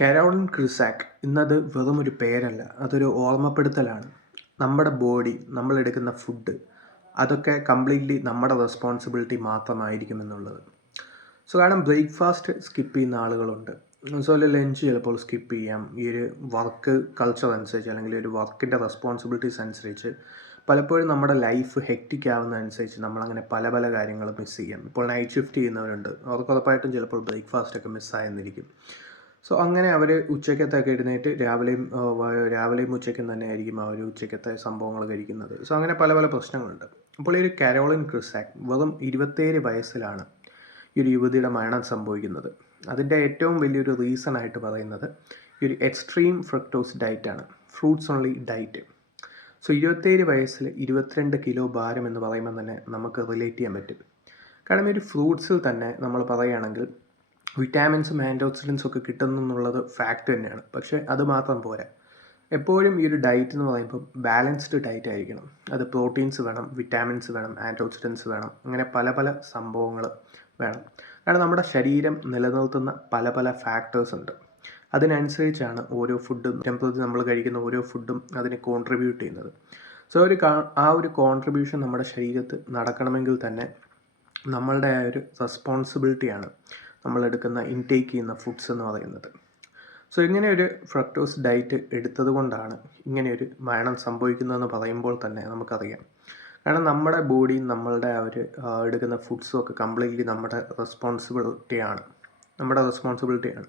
Caroline ക്രിസാക്ക് ഇന്നത് വെറും ഒരു പേരല്ല അതൊരു ഓർമ്മപ്പെടുത്തലാണ്. നമ്മുടെ ബോഡി നമ്മളെടുക്കുന്ന ഫുഡ് അതൊക്കെ കംപ്ലീറ്റ്ലി നമ്മുടെ റെസ്പോൺസിബിലിറ്റി മാത്രമായിരിക്കും എന്നുള്ളത്. സോ കാരണം ബ്രേക്ക്ഫാസ്റ്റ് സ്കിപ്പ് ചെയ്യുന്ന ആളുകളുണ്ട്. സോ അല്ലെങ്കിൽ ലഞ്ച് ചിലപ്പോൾ സ്കിപ്പ് ചെയ്യാം. ഈ ഒരു വർക്ക് കൾച്ചർ അനുസരിച്ച് അല്ലെങ്കിൽ ഒരു വർക്കിന്റെ റെസ്പോൺസിബിലിറ്റീസ് അനുസരിച്ച് പലപ്പോഴും നമ്മുടെ ലൈഫ് ഹെക്റ്റിക് ആവുന്നതനുസരിച്ച് നമ്മളങ്ങനെ പല പല കാര്യങ്ങൾ മിസ് ചെയ്യാം. ഇപ്പോൾ നൈറ്റ് ഷിഫ്റ്റ് ചെയ്യുന്നവരുണ്ട്. അവർക്ക് ഉറപ്പായിട്ടും ചിലപ്പോൾ ബ്രേക്ക്ഫാസ്റ്റ് ഒക്കെ മിസ്സായെന്നിരിക്കും. സോ അങ്ങനെ അവർ ഉച്ചക്കത്തൊക്കെ എഴുന്നേറ്റ് രാവിലെയും രാവിലെയും ഉച്ചയ്ക്കും തന്നെ ആയിരിക്കും അവർ ഉച്ചക്കത്തെ സംഭവങ്ങൾ കഴിക്കുന്നത് സോ അങ്ങനെ പല പല പ്രശ്നങ്ങളുണ്ട്. അപ്പോൾ ഈ ഒരു കാരോളിൻ ക്രിസാക് വെറും ഇരുപത്തേഴ് വയസ്സിലാണ് ഈ ഒരു യുവതിയുടെ മരണം സംഭവിക്കുന്നത്. അതിന്റെ ഏറ്റവും വലിയൊരു റീസൺ ആയിട്ട് പറയുന്നത് ഈ ഒരു എക്സ്ട്രീം ഫ്രക്ടോസ് ഡയറ്റാണ് ഫ്രൂട്ട്സ് ഓൺലി ഡയറ്റ് സോ ഇരുപത്തേഴ് വയസ്സിൽ ഇരുപത്തിരണ്ട് കിലോ ഭാരം എന്ന് പറയുമ്പോൾ തന്നെ നമുക്ക് റിലേറ്റ് ചെയ്യാൻ പറ്റും. കാരണം ഈ ഒരു ഫ്രൂട്ട്സിൽ തന്നെ നമ്മൾ പറയുകയാണെങ്കിൽ വിറ്റാമിൻസും ആന്റോക്സിഡൻസും ഒക്കെ കിട്ടുന്നു എന്നുള്ളത് ഫാക്റ്റ് തന്നെയാണ്. പക്ഷേ അത് മാത്രം പോരാ. എപ്പോഴും ഈ ഒരു ഡയറ്റ് എന്ന് പറയുമ്പോൾ ബാലൻസ്ഡ് ഡയറ്റ് ആയിരിക്കണം. അത് പ്രോട്ടീൻസ് വേണം വിറ്റാമിൻസ് വേണം ആന്റി ഓക്സിഡൻസ് വേണം അങ്ങനെ പല പല സംഭവങ്ങൾ വേണം. കാരണം നമ്മുടെ ശരീരം നിലനിർത്തുന്ന പല പല ഫാക്ടേഴ്സ് ഉണ്ട്. അതിനനുസരിച്ചാണ് ഓരോ ഫുഡും ടെമ്പറേച്ചർ നമ്മൾ കഴിക്കുന്ന ഓരോ ഫുഡും അതിനെ കോൺട്രിബ്യൂട്ട് ചെയ്യുന്നത്. സോ ഒരു ആ ഒരു കോൺട്രിബ്യൂഷൻ നമ്മുടെ ശരീരത്ത് നടക്കണമെങ്കിൽ തന്നെ നമ്മളുടെ ആ ഒരു റെസ്പോൺസിബിലിറ്റിയാണ് നമ്മൾ എടുക്കുന്ന ഇൻടേക്ക് ചെയ്യുന്ന ഫുഡ്സ് എന്ന് പറയുന്നത്. സോ ഇങ്ങനെ ഒരു ഫ്രക്ടോസ് ഡയറ്റ് എടുത്തത് കൊണ്ടാണ് ഇങ്ങനെയൊരു മരണം സംഭവിക്കുന്നതെന്ന് പറയുമ്പോൾ തന്നെ നമുക്കറിയാം. കാരണം നമ്മുടെ ബോഡിയും നമ്മളുടെ ആ ഒരു എടുക്കുന്ന ഫുഡ്സും ഒക്കെ കംപ്ലീറ്റ്ലി നമ്മുടെ റെസ്പോൺസിബിലിറ്റിയാണ് നമ്മുടെ റെസ്പോൺസിബിലിറ്റിയാണ്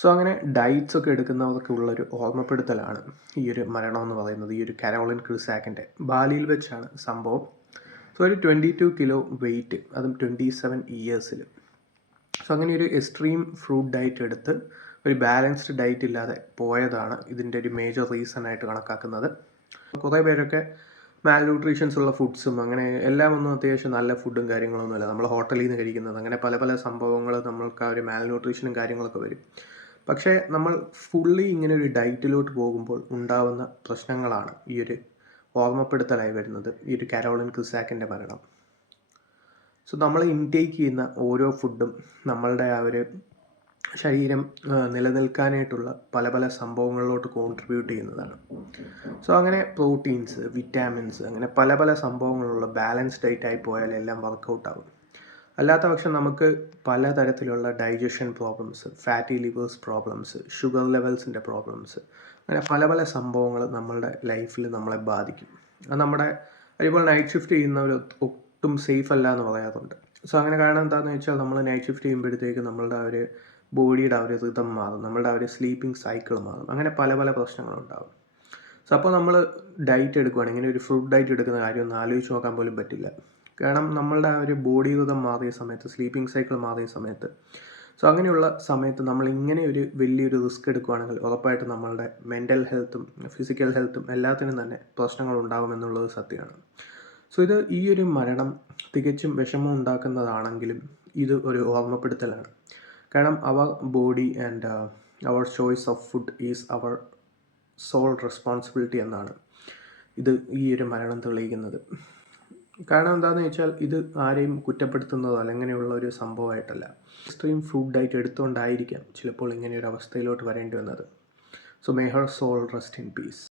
സോ അങ്ങനെ ഡയറ്റ്സ് ഒക്കെ എടുക്കുന്നവർക്ക് ഉള്ളൊരു ഓർമ്മപ്പെടുത്തലാണ് ഈ ഒരു മരണം എന്ന് പറയുന്നത് ഈ ഒരു കരോളിൻ ക്രിസാക്കിന്റെ. ബാലിയിൽ വെച്ചാണ് സംഭവം. സോ ഒരു ട്വന്റി ടു കിലോ വെയിറ്റ് അതും ട്വന്റി സെവൻ ഇയേഴ്സിൽ സോ അങ്ങനെ ഒരു എക്സ്ട്രീം ഫ്രൂട്ട് ഡയറ്റ് എടുത്ത് ഒരു ബാലൻസ്ഡ് ഡയറ്റ് ഇല്ലാതെ പോയതാണ് ഇതിന്റെ ഒരു മേജർ റീസൺ ആയിട്ട് കണക്കാക്കുന്നത്. കുറേ പേരൊക്കെ മാൽ ന്യൂട്രീഷൻസ് ഉള്ള ഫുഡ്സും അങ്ങനെ എല്ലാം ഒന്നും അത്യാവശ്യം നല്ല ഫുഡും കാര്യങ്ങളൊന്നുമില്ല. നമ്മൾ ഹോട്ടലിൽ നിന്ന് കഴിക്കുന്നത്. അങ്ങനെ പല പല സംഭവങ്ങൾ നമ്മൾക്ക് ആ ഒരു മാൽ ന്യൂട്രീഷനും കാര്യങ്ങളൊക്കെ വരും. പക്ഷേ നമ്മൾ ഫുള്ളി ഇങ്ങനെ ഒരു ഡയറ്റിലോട്ട് പോകുമ്പോൾ ഉണ്ടാവുന്ന പ്രശ്നങ്ങളാണ് ഈ ഒരു ഓർമ്മപ്പെടുത്തലായി വരുന്നത്. ഈ ഒരു കാരോളിൻ ക്രിസാക്കിന്റെ മരണം. സോ നമ്മൾ ഇൻടേക്ക് ചെയ്യുന്ന ഓരോ ഫുഡും നമ്മളുടെ ആ ഒരു ശരീരം നിലനിൽക്കാനായിട്ടുള്ള പല പല സംഭവങ്ങളിലോട്ട് കോൺട്രിബ്യൂട്ട് ചെയ്യുന്നതാണ്. സോ അങ്ങനെ പ്രോട്ടീൻസ് വിറ്റാമിൻസ് അങ്ങനെ പല പല സംഭവങ്ങളുള്ള ബാലൻസ്ഡ് ഡയറ്റ് ആയി പോയാൽ എല്ലാം വർക്കൗട്ട് ആകും. അല്ലാത്ത പക്ഷം നമുക്ക് പലതരത്തിലുള്ള digestion problems fatty livers problems sugar ലെവൽസിന്റെ problems അങ്ങനെ പല പല സംഭവങ്ങൾ നമ്മളുടെ ലൈഫിൽ നമ്മളെ ബാധിക്കും. അത് നമ്മുടെ അതുപോലെ നൈറ്റ് ഷിഫ്റ്റ് ചെയ്യുന്നവർ ഒട്ടും സേഫ് അല്ല എന്ന് പറയാറുണ്ട്. സോ അങ്ങനെ കാരണം എന്താണെന്ന് വെച്ചാൽ നമ്മൾ നൈറ്റ് ഷിഫ്റ്റ് ചെയ്യുമ്പോഴത്തേക്ക് നമ്മളുടെ ഒരു ബോഡിയുടെ ആ ഒരു റിതം മാറും. നമ്മളുടെ ആ ഒരു സ്ലീപ്പിംഗ് സൈക്കിൾ മാറും. അങ്ങനെ പല പല പ്രശ്നങ്ങളുണ്ടാകും സോ അപ്പോൾ നമ്മൾ ഡയറ്റ് എടുക്കുകയാണെങ്കിൽ ഇങ്ങനെ ഒരു ഫുഡ് ഡയറ്റ് എടുക്കുന്ന കാര്യം ഒന്ന് ആലോചിച്ച് നോക്കാൻ പോലും പറ്റില്ല. കാരണം നമ്മളുടെ ആ ഒരു ബോഡി റിതം മാറിയ സമയത്ത് സ്ലീപ്പിംഗ് സൈക്കിൾ മാറിയ സമയത്ത് സോ അങ്ങനെയുള്ള സമയത്ത് നമ്മൾ ഇങ്ങനെ ഒരു വലിയൊരു റിസ്ക് എടുക്കുകയാണെങ്കിൽ ഉറപ്പായിട്ടും നമ്മളുടെ മെന്റൽ ഹെൽത്തും ഫിസിക്കൽ ഹെൽത്തും എല്ലാത്തിനും തന്നെ പ്രശ്നങ്ങൾ ഉണ്ടാകുമെന്നുള്ളത് സത്യമാണ്. സോ ഇത് ഈ ഒരു മരണം തികച്ചും വിഷമം ഉണ്ടാക്കുന്നതാണെങ്കിലും ഇത് ഒരു ഓർമ്മപ്പെടുത്തലാണ്. കാരണം our body and our choice of food is our sole responsibility എന്നാണ് ഇത് ഈ ഒരു മരണം തെളിയിക്കുന്നത്. കാരണം എന്താണെന്ന് വെച്ചാൽ ഇത് ആരെയും കുറ്റപ്പെടുത്തുന്നതോ അങ്ങനെയുള്ള ഒരു സംഭവമായിട്ടല്ല. എക്സ്ട്രീം ഫുഡ് ഡയറ്റ് എടുത്തുകൊണ്ടായിരിക്കാം ചിലപ്പോൾ ഇങ്ങനെ ഒരു അവസ്ഥയിലോട്ട് വരേണ്ടി വന്നത്. So may her soul rest in peace